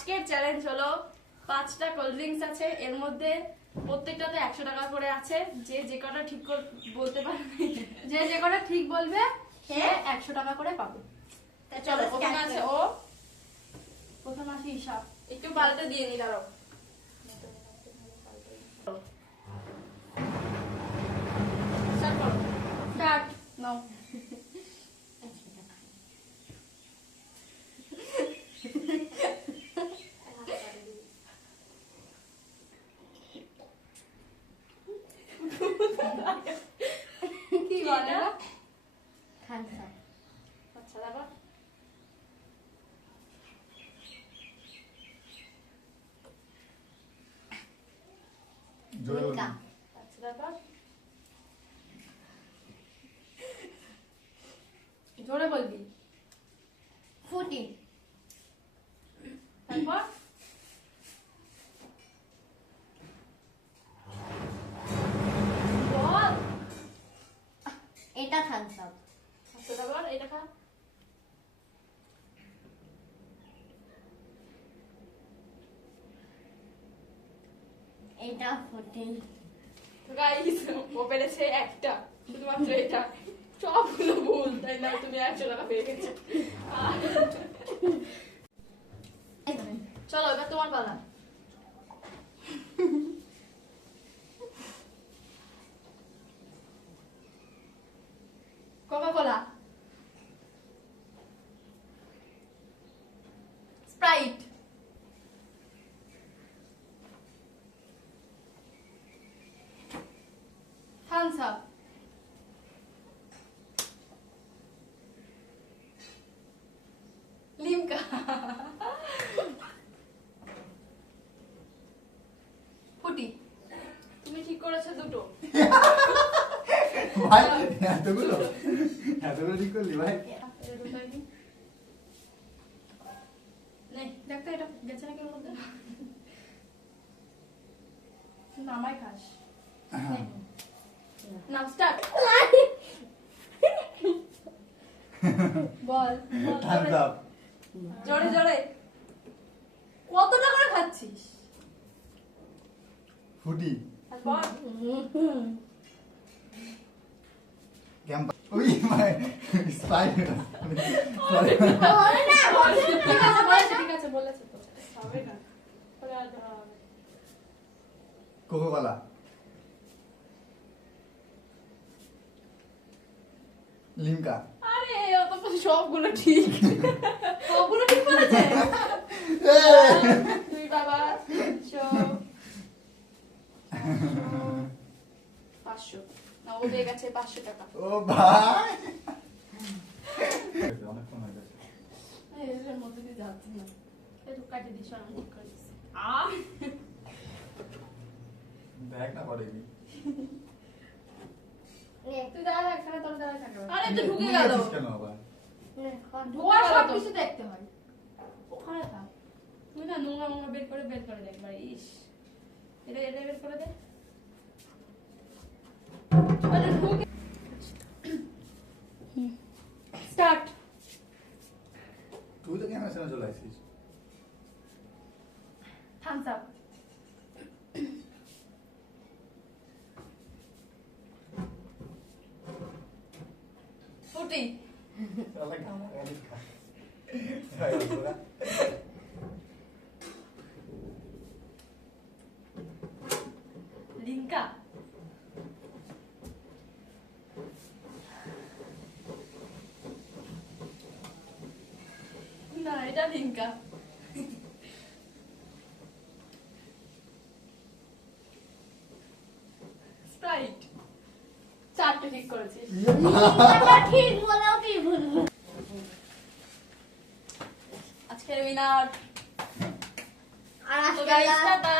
আজকের চ্যালেঞ্জ হলো 5টা কোল্ড ড্রিঙ্কস আছে, এর মধ্যে প্রত্যেকটাতে 100 টাকা করে আছে। যে যে কটা ঠিক বলতে পারবে, যে কটা ঠিক বলবে সে 100 টাকা করে পাবে। চলো প্রথমে আছে ও, প্রথম আছে হিসাব। একটু পাল্টে দিয়ে নি দাঁড়াও। Start now. কি বলে না? খানসা। আচ্ছা দাদা লিমকা। আচ্ছা দাদা জোরে বলবি। ফুটি। তারপর বল। এটা থামস আপ। আচ্ছা তারপর এটা খা। এটা ফুটি। গাইস ও পেরেছে একটা, শুধুমাত্র এটা। সবগুলো ভুল, তাই না? তুমি 100 টাকা পেয়ে গেছো। চলো এবার তোমার পালা। Coca Cola, Sprite, Thums Up, Limca, Frooti. তুমি ঠিক করেছো দুটো। ভাই এতগুলো ঠিক করলি ভাই? দেখতো এটা গেছে নাকি ওর মধ্যে? নামাই খাস। Now start. বল থামস আপ। জোরে জোরে। কতটা করে খাচ্ছিস? ফুটি। বল। ক্যাম্পাস। ওই ভাই স্পাইট। ঠিক আছে বলেছে তো হবে না। Coca Cola. লিমকা। আরে ও তো সবগুলো ঠিক। সবগুলো ঠিক বলেছে। তুই বাবা 500 না, ও দিয়ে গেছে 500 টাকা। ও ভাই অনেকক্ষণ হয়ে গেছে। এর মধ্যে দিয়ে যাচ্ছে না, একটু কাটে দিস, আমি ঠিক করে দিচ্ছি। দেখ না করে কি তুই দাঁড়া এখানে, তোর দাঁড়া থাকবে। আরে তো ঢুকে গেল। আছিস কেন আবার? ঢোকার সব কিছু দেখতে হয়। ওখানে থাক। তুই না নোংরা মোংরা বের করে দেখবার। ইস, এটা বের করে দে। আরে ঢুকে স্টার্ট। তুই তো ক্যামেরার সামনে চলে আসিস। থামস আপ, ফুটি, শালা গানা গালি খা। ভাই তোরা লিমকা, না এটা লিমকা। স্প্রাইট। 4টে ঠিক করেছিস। ঠিক বলাও কি ভুল? আজকের উইনার আর তো আজকে গাইস টাটা।